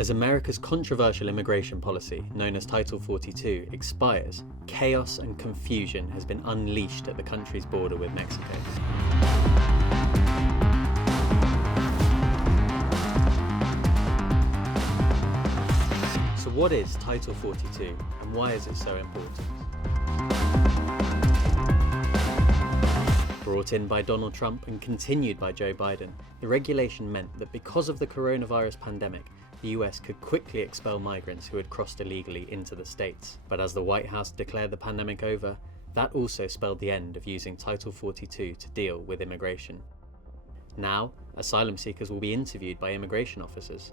As America's controversial immigration policy, known as Title 42, expires, chaos and confusion has been unleashed at the country's border with Mexico. So what is Title 42 and why is it so important? Brought in by Donald Trump and continued by Joe Biden, the regulation meant that because of the coronavirus pandemic, the US could quickly expel migrants who had crossed illegally into the States. But as the White House declared the pandemic over, that also spelled the end of using Title 42 to deal with immigration. Now, asylum seekers will be interviewed by immigration officers.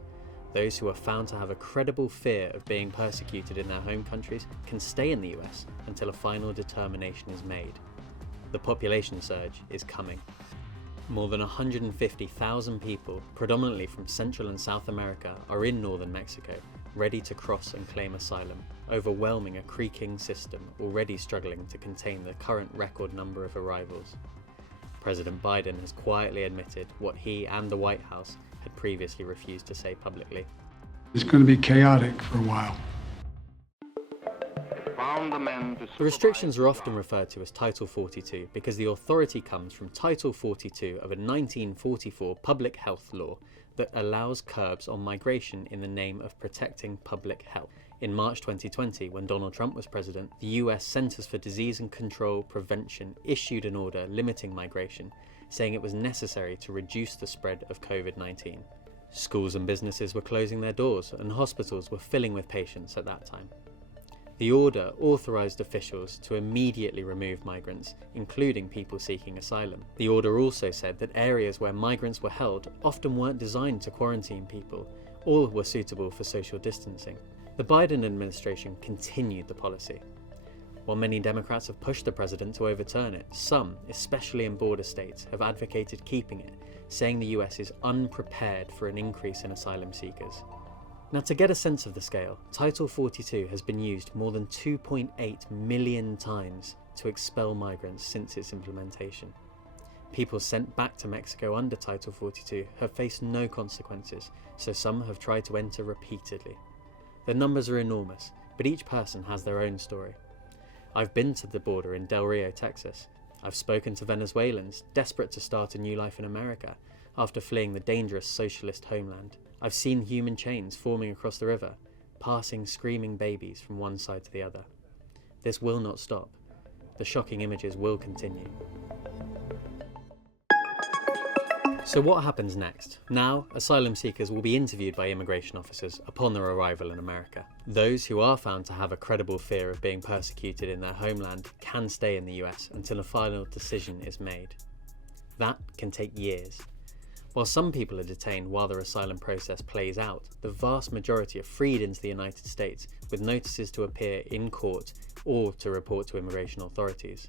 Those who are found to have a credible fear of being persecuted in their home countries can stay in the US until a final determination is made. The population surge is coming. More than 150,000 people, predominantly from Central and South America, are in northern Mexico, ready to cross and claim asylum, overwhelming a creaking system already struggling to contain the current record number of arrivals. President Biden has quietly admitted what he and the White House had previously refused to say publicly. It's going to be chaotic for a while. The restrictions are often referred to as Title 42 because the authority comes from Title 42 of a 1944 public health law that allows curbs on migration in the name of protecting public health. In March 2020, when Donald Trump was president, the US Centers for Disease and Control Prevention issued an order limiting migration, saying it was necessary to reduce the spread of COVID-19. Schools and businesses were closing their doors and hospitals were filling with patients at that time. The order authorised officials to immediately remove migrants, including people seeking asylum. The order also said that areas where migrants were held often weren't designed to quarantine people or were suitable for social distancing. The Biden administration continued the policy. While many Democrats have pushed the president to overturn it, some, especially in border states, have advocated keeping it, saying the US is unprepared for an increase in asylum seekers. Now, to get a sense of the scale, Title 42 has been used more than 2.8 million times to expel migrants since its implementation. People sent back to Mexico under Title 42 have faced no consequences, so some have tried to enter repeatedly. The numbers are enormous, but each person has their own story. I've been to the border in Del Rio, Texas. I've spoken to Venezuelans desperate to start a new life in America after fleeing the dangerous socialist homeland. I've seen human chains forming across the river, passing screaming babies from one side to the other. This will not stop. The shocking images will continue. So what happens next? Now, asylum seekers will be interviewed by immigration officers upon their arrival in America. Those who are found to have a credible fear of being persecuted in their homeland can stay in the US until a final decision is made. That can take years. While some people are detained while their asylum process plays out, the vast majority are freed into the United States with notices to appear in court or to report to immigration authorities.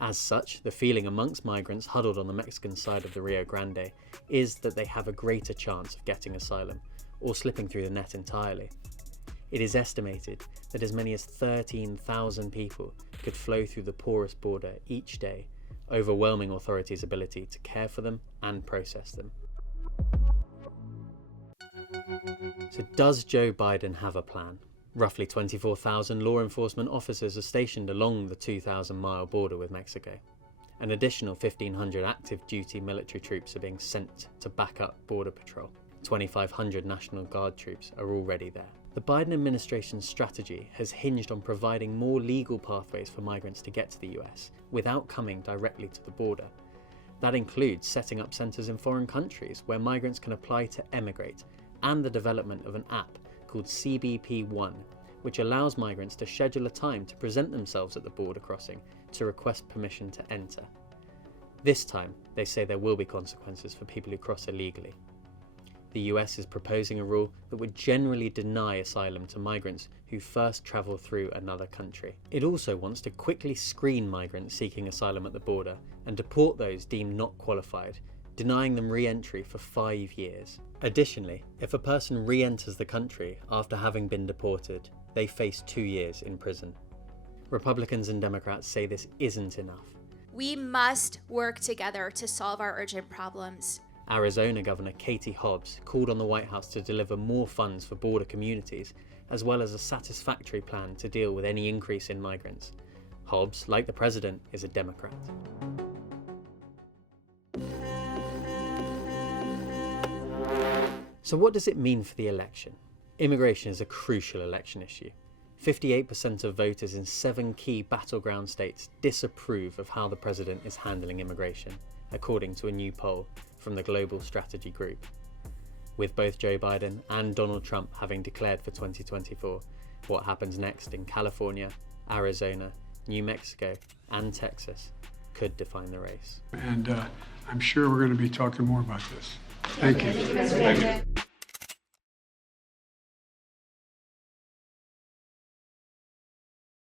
As such, the feeling amongst migrants huddled on the Mexican side of the Rio Grande is that they have a greater chance of getting asylum or slipping through the net entirely. It is estimated that as many as 13,000 people could flow through the porous border each day, overwhelming authorities' ability to care for them and process them. So does Joe Biden have a plan? Roughly 24,000 law enforcement officers are stationed along the 2,000-mile border with Mexico. An additional 1,500 active duty military troops are being sent to back up Border Patrol. 2,500 National Guard troops are already there. The Biden administration's strategy has hinged on providing more legal pathways for migrants to get to the US without coming directly to the border. That includes setting up centres in foreign countries where migrants can apply to emigrate, and the development of an app called CBP-1, which allows migrants to schedule a time to present themselves at the border crossing to request permission to enter. This time, they say there will be consequences for people who cross illegally. The US is proposing a rule that would generally deny asylum to migrants who first travel through another country. It also wants to quickly screen migrants seeking asylum at the border and deport those deemed not qualified, denying them re-entry for 5 years. Additionally, if a person re-enters the country after having been deported, they face 2 years in prison. Republicans and Democrats say this isn't enough. We must work together to solve our urgent problems. Arizona Governor Katie Hobbs called on the White House to deliver more funds for border communities, as well as a satisfactory plan to deal with any increase in migrants. Hobbs, like the president, is a Democrat. So what does it mean for the election? Immigration is a crucial election issue. 58% of voters in 7 key battleground states disapprove of how the president is handling immigration, according to a new poll from the Global Strategy Group. With both Joe Biden and Donald Trump having declared for 2024, what happens next in California, Arizona, New Mexico and Texas could define the race. And I'm sure we're going to be talking more about this. Thank you. Thank you.